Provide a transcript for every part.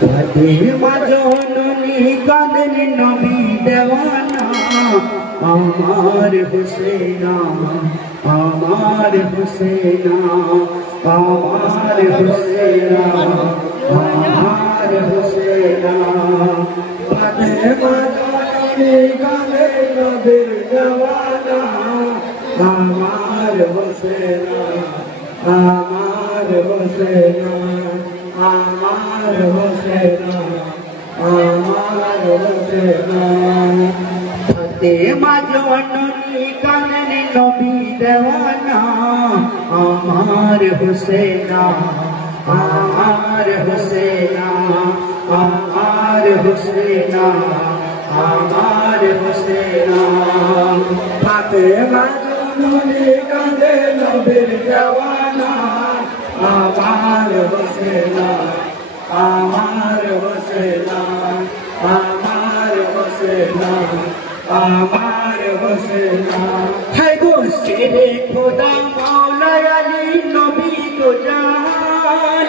ফাতেমা জননী কাঁদেন নবী দেওয়ানা আমার হুসেনা আমার হুসেনা আমার হুসেনা আমার হুসেনা ফাতেমা জননী কাঁদেন নবী দেওয়ানা আমার হুসেনা আমার হুসেনা আমার হুসেনা আমার হুসেনা ফাতেমা জননী কাঁদেন নবী দেওয়ানা আমার হুসেনা আমার হুসেনা আমার হুসেনা আমার হুসেনা ফাতেমা জননী কাঁদেন নবী দেওয়ানা আমার হুসেনা আমার হুসেনা আমার হুসেনা আমার হুসেনা है गो शेरे खुदा मौला अली नबी को जान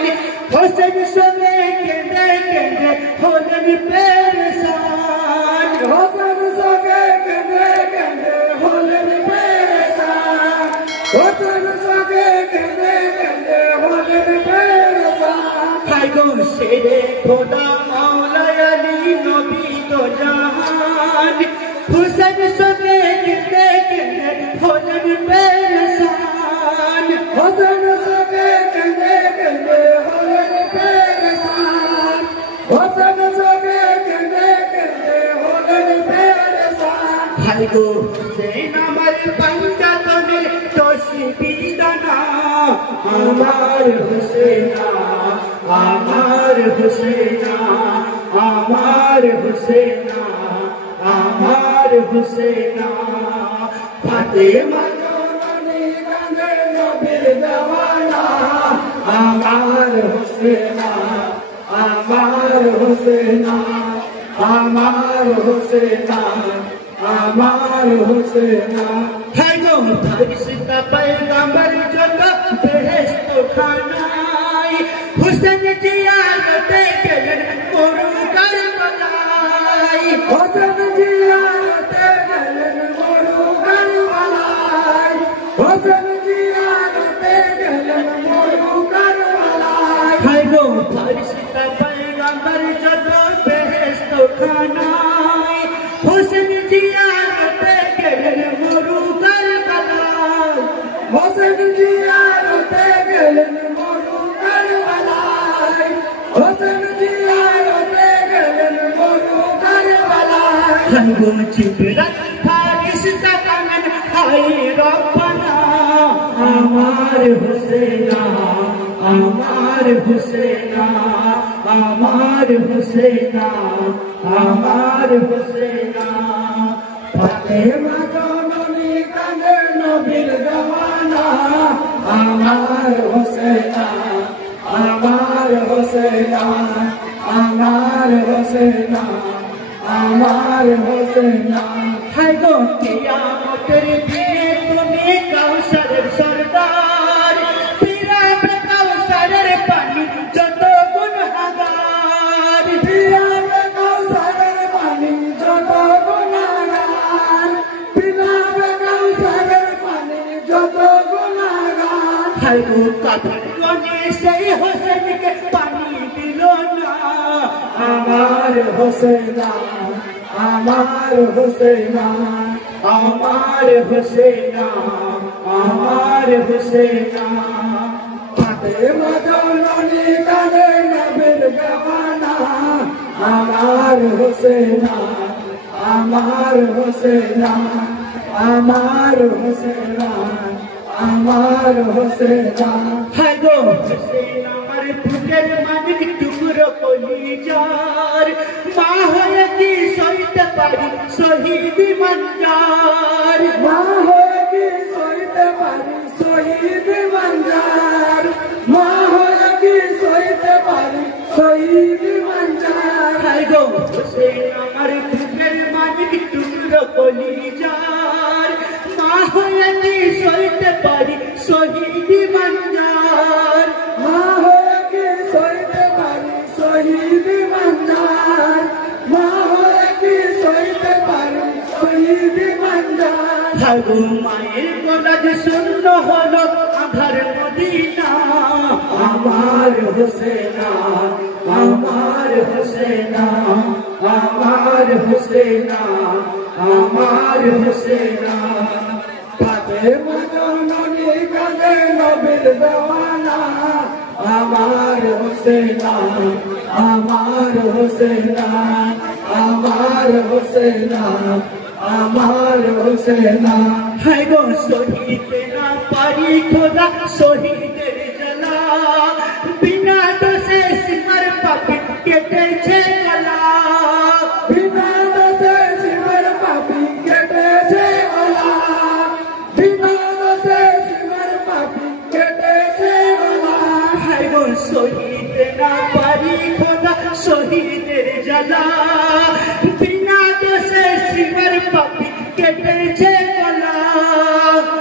हुसैन समे केंद्र केंद्र होलन पेरसान हुसैन समे केंद्र केंद्र होलन पेरसान हुसैन समे केंद्र केंद्र होलन पेरसान है गो शेरे खुदा मौला अली नबी को जान हुसैन समे केंद्र केंद्र होलन पेरसान हुसैन समे केंद्र केंद्र होलन पेरसान हुसैन समे केंद्र केंद्र होलन पेरसान हाय गो हुसैन अमर पंचतने तस्बीदाना আমার হুসেনা আমার হুসেনা আমার হুসেনা আমার হুসেনা ফাতেমা জননী কাঁদেন নবীর দেওয়ানা আমার হুসেনা আমার হুসেনা আমার হুসেনা আমার হুসেনা है गो फरिश्ता पैगंबर जब बेहेश्त खानाई हुसैन जियारत केलन मोरू करबलाई हुसैन जियारत केलन मोरू करबलाई हुसैन जियारत केलन मोरू करबलाई है गो फरिश्ता पैगंबर जब बेहेश्त खानाई हुसैन जियारत केलन मोरू करबलाई हुसैन जियारत केलन मोरू करबलाई हुसैन जियारत केलन मोरू करबलाई हंगो जिब्राइल फरिश्ता कामन हाय रब्बाना আমার হুসেনা আমার হুসেনা আমার হুসেনা আমার হুসেনা ফাতেমা জননী কাঁদেন নবীর দেওয়ানা আমার হুসেনা আমার হুসেনা আমার হুসেনা আমার হুসেনা है गो कियामतेर दिने তুমি কাউসারের সরদার পিরাবে কাউসারের পানি যত গুনাহগার পিরাবে কাউসারের পানি যত গুনাহগার পিরাবে কাউসারের পানি যত গুনাহগার है गो কাফের গনে সেই হোসেনকে পানি দিল না আমার হোসেনা আমার হুসেনা আমার হুসেনা আমার হুসেনা ফাতেমা জননী কাঁদেন নবীর দেওয়ানা আমার হুসেনা আমার হুসেনা আমার হুসেনা আমার হুসেনা है गो हुसैन আমার বুকের মানিক টুকরো কলিজার মা হয়ে কি সইতে পারি শহীদ মঞ্জার মা হয়ে কি সইতে পারি শহীদ মঞ্জার মা হয়ে কি সইতে পারি শহীদ মঞ্জার है गो हुसैन আমার বুকের মানিক টুকরো কলিজার মা হয়ে কি সইতে পারি শহীদ মঞ্জার মা হয়ে হাগো মায়ের গোলাজ শূন্য হলো আধার মদিনা আমার হোসেনা আমার হোসেনা আমার হোসেনা আমার হোসেনা ফাতেমা জননী কাঁদে নবীর দেওয়ানা আমার হোসেনা আমার হোসেনা আমার হোসেনা আমার হোসেনা হায় গো সহিতে না পারি খোদা শহীদের জ্বালা বিনা দোষে সিমার পাপি কেটেছে গলা বিনা দোষে সিমার পাপি কেটেছে গলা বিনা দোষে সিমার পাপি কেটেছে গলা হায় গো সহিতে না পারি খোদা শহীদের জ্বালা বিনা দোষে সিমার পাপি কেটেছে গলা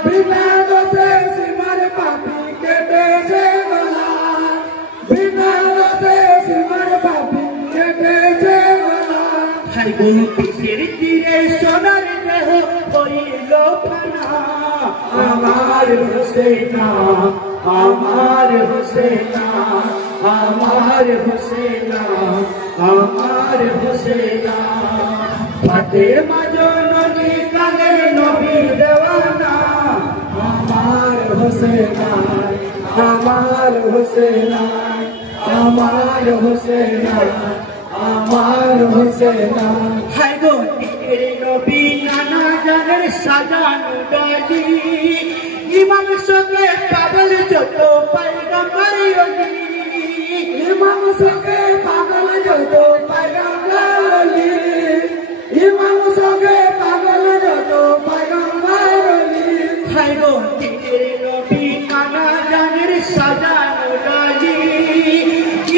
বিনা দোষে সিমার পাপি কেটেছে গলা বিনা দোষে সিমার পাপি কেটেছে গলা হায় গো পিসের তীরে সোনার দেহ হইল ফানা আমার হোসেনা আমার হোসেনা আমার হোসেনা আমার হোসেনা ফাতেমা জননী কাঁদে নবীর দেওয়ানা আমার হোসেনা আমার হোসেনা আমার হোসেনা আমার হোসেনা হায় গো তীরের নবী নানা জানের সাজানো ডালি ইমাম সঙ্গে পাগল যত পয়গম্বর ওলি ইমাম সঙ্গে পাগল যত পয়গম্বর ওলি ইমাম সঙ্গে পাগল যত পয়গম্বর ওলি হায় গো তীরের নবী নানা জানের সাজানো ডালি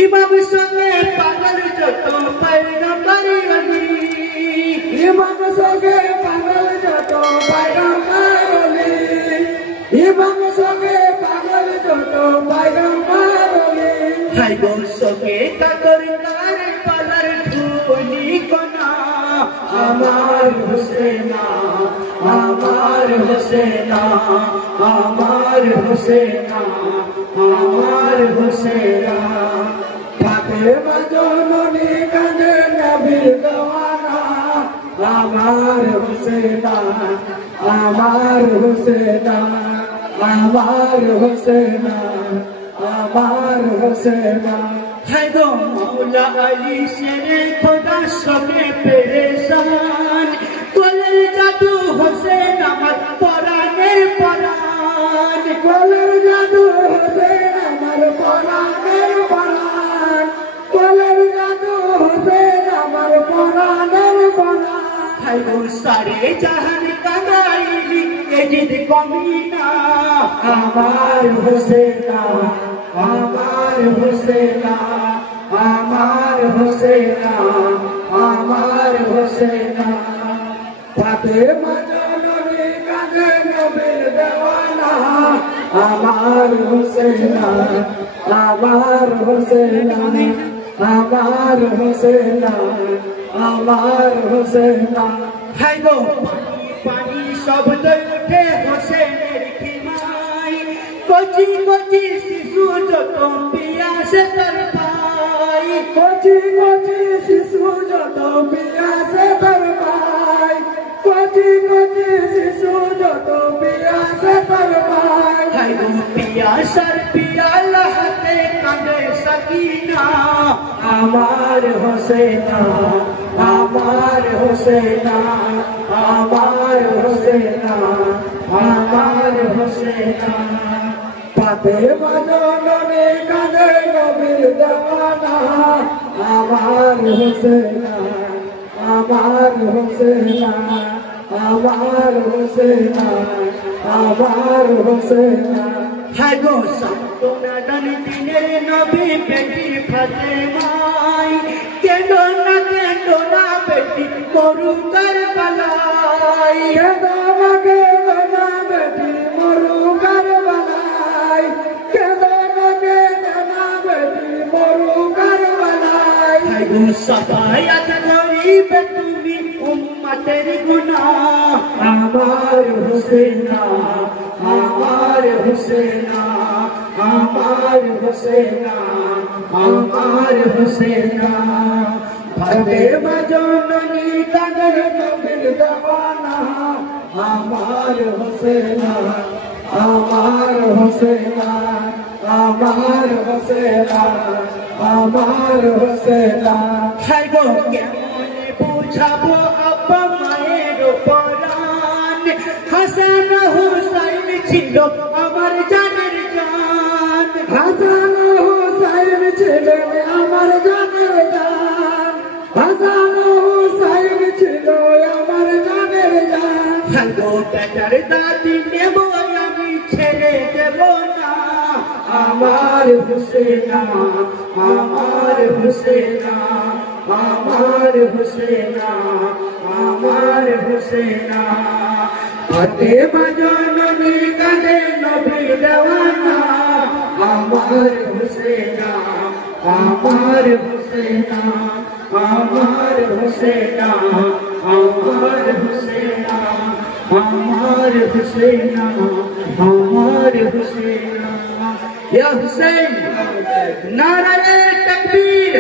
ইমাম সঙ্গে পাগল যত পয়গম্বর ওলি ইমাম সঙ্গে পাগল যত পয়গম্বর ওলি ইমাম সঙ্গে পাগল যত পয়গম্বর ওলি হায় গো সঙ্গে কাকর তার পালার ধুলি কোনা আমার হোসেনা আমার হোসেনা আমার হোসেনা আমার হোসেনা ফাতেমা জননী কাঁদে নবীর দেওয়ানা আমার হোসেনা আমার হোসেনা আমার হোসেনা আমার হোসেনা হায় গো মৌলা আলী শেরে খোদা সবে পেরেশান কোলের জাদু হোসেন আমার পরাণের পরাণ কোলের জাদু হোসেন আমার পরাণের পরাণ কোলের জাদু হোসেন আমার পরাণের পরাণ হায় গো সারে জাহান কাঁদাইলি এজিদ কমিনা আমার হোসেনা আমার হোসেনা আমার হোসেনা আমার হোসেনা ফাতেমা জননী কাঁদে নবীর দেওয়ানা আমার হোসেনা আমার হোসেনা আমার হোসেনা আমার হোসেনা হায় গো পানি শব্দ উঠে হোসেনের খিমাই কচি কচি শিশু যত পিয়াসে তার পাই কচি কচি শিশু যত পিয়াসে তার পাই কচি কচি শিশু যত পিয়াসে তার পাই হায় গো পিয়াসার পিয়ালা হাতে কাঁদে সকিনা আমার হোসেনা আমার হোসেনা আমার হোসেনা আমার হোসেনা ফাতেমা জননী কাঁদে নবীর দেওয়ানা আমার হোসেনা আমার হোসেনা আমার হোসেনা আমার হোসেনা হায় গো সান্তনা দান দিনের নবী বেটি ফাতেমাই কেন না বেটি মরু কারবালাই কেন না বেটি মরু কারবালাই কেন না বেটি মরু কারবালাই হায় গো সাফায়াত করিবে তুমি উম্মত উম্মতের গুনাহ আমার হুসেনা আমার হুসেনা আমার হুসেনা আমার হুসেনা ফাতেমা জননী কাদের নবীর দেওয়ানা আমার হুসেনা আমার হুসেনা আমার হুসেনা আমার হুসেনা হাই গো কেমনে বুঝাবো আব্বা মায়ের পরাণ হাসান হুসাইন ছিল আমার জানের জান হাসান হুসাইন ছিল আমার জানের জান হাসান হুসাইন ছিল আমার জানের জান হাই গো বেটার দাদি নেব আমি ছেড়ে দেব না আমার হুসেনা আমার হুসেনা আমার হুসেনা আমার হুসেনা ফাতেমা জননী কাদের নবীর দেওয়ানা আমার হুসেনা আমার হুসেনা আমার হুসেনা আমার হুসেনা আমার হুসেনা আমার হুসেনা ইয়া হুসেন নারায়ে তাকবীর।